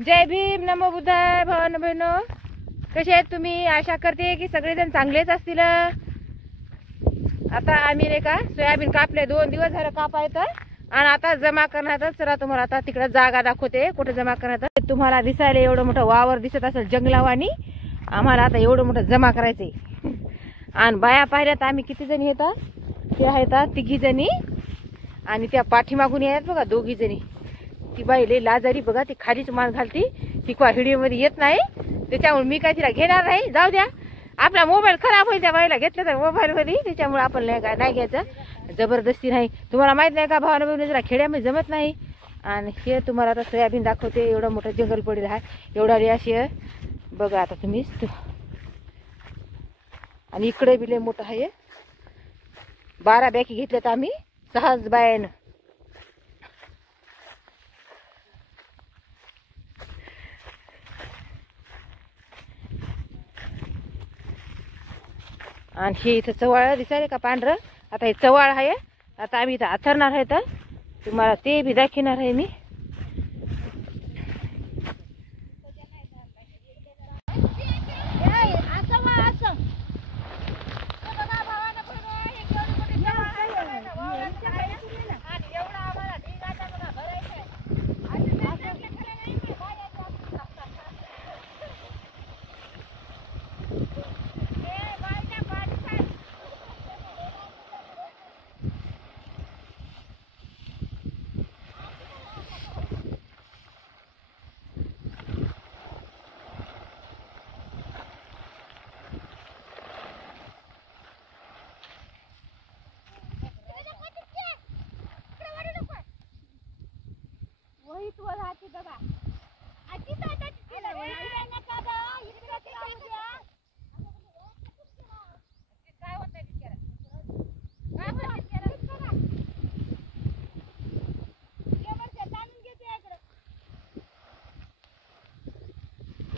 जय भीम, नमो बुद्धाय. भावांनो बहिणो, कसे आहेत तुम्ही? आशा करते की सगळेजण चांगलेच असतील. आता आम्ही नाही का सोयाबीन कापले, 2 दिवस झाले कापायचं आणि आता जमा करण्यात. चला तुम्हाला आता तिकडे जागा दाखवते कुठे जमा करण्यात. तुम्हाला दिसायला एवढं मोठं वावर दिसत असेल जंगलावानी. आम्हाला आता एवढं मोठं जमा करायचंय. आणि बाया पाहिल्यात आम्ही किती जणी येतात. ते आहेत 3 जणी आणि त्या पाठीमागून आहेत बघा 2 जणी. ती बाई लई लाजारी बघा, ती खालीच मान घालती. ती का व्हिडिओ मध्ये येत नाही, त्याच्यामुळे मी काय तिला घेणार नाही. जाऊ द्या, आपला मोबाईल खराब होईल त्या बाईला घेतलं तर मोबाईल मध्ये, त्याच्यामुळे आपण नाही घ्यायचं. जबरदस्ती नाही. तुम्हाला माहित नाही का भावानं बहिणी, जरा खेड्यामध्ये जमत नाही. आणि हे तुम्हाला आता सोयाबीन दाखवते. एवढं मोठं जंगल पडेल आहे, एवढा अशी बघा आता तुम्हीच. आणि इकडे बी लय मोठं आहे. 12 बॅकी घेतल्यात आम्ही 6 बायानं. आणि हे इथं चवाळ दिसायला का पांढरं. आता हे चवाळ आहे. आता आम्ही इथं आथरणार आहे, तर तुम्हाला ते बी दाखवणार आहे मी.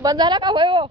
बंद झाला का होय हो?